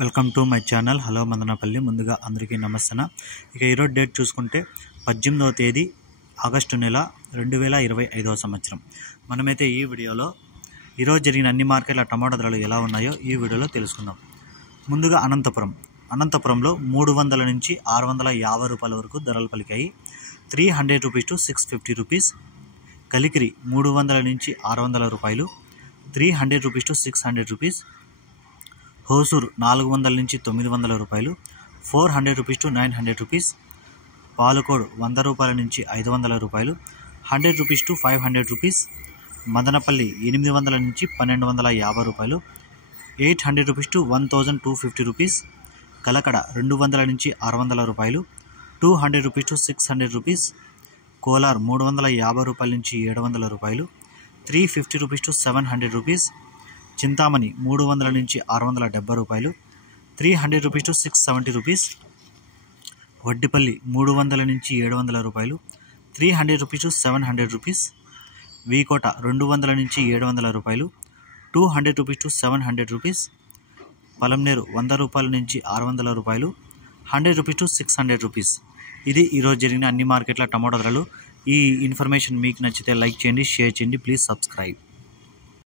Welcome to my channel hello Madanapalle. ముందుగా అందరికీ నమస్తే. ఇక ఈరోజు డేట్ చూసుకుంటే 18వ తేదీ ఆగస్టు నెల 2025వ సంవత్సరం. మనమైతే ఈ వీడియోలో ఈరోజు జరిగిన అన్ని మార్కెట్ల టమాటా ధరలు ఎలా ఉన్నాయో ఈ వీడియోలో తెలుసుకుందాం. ముందుగా అనంతపురంలో 300 నుంచి 650 రూపాయల వరకు ధరలు పలికాయి. 300 రూపీస్ టు 650 రూపీస్. కలికిరి 300 నుంచి 600 రూపాయలు. 300 రూపీస్ టు 600 రూపీస్. హోసూర్ 400 నుంచి 900 రూపాయలు. 400 రూపీస్ టు 900 రూపీస్. పాలకోడ్ 100 రూపాయల నుంచి 500 రూపాయలు. 100 రూపీస్ టు 500 రూపీస్. మదనపల్లి 800 నుంచి 1250 రూపాయలు. 800 రూపీస్ టు 1250 రూపీస్. కలకడ 200 నుంచి 600 రూపాయలు. 200 రూపీస్ టు 600 రూపీస్. కోలార్ 350 రూపాయల నుంచి 700 రూపాయలు. 350 రూపీస్ టు 700 రూపీస్. చింతామణి 300 నుంచి 670 రూపాయలు. 300 రూపీస్ టు 670 రూపీస్. వడ్డిపల్లి 300 నుంచి 700 రూపాయలు. 300 రూపీస్ టు 700 రూపీస్. వీకోట 200 నుంచి 700 రూపాయలు. 200 రూపీస్ టు 700 రూపీస్. పలంనేరు 100 రూపాయల నుంచి 600 రూపాయలు. 100 రూపీస్ టు 600 రూపీస్. ఇది ఈరోజు జరిగిన అన్ని మార్కెట్ల టమాటా ధరలు. ఈ ఇన్ఫర్మేషన్ మీకు నచ్చితే లైక్ చేయండి, షేర్ చేయండి, ప్లీజ్ సబ్స్క్రైబ్.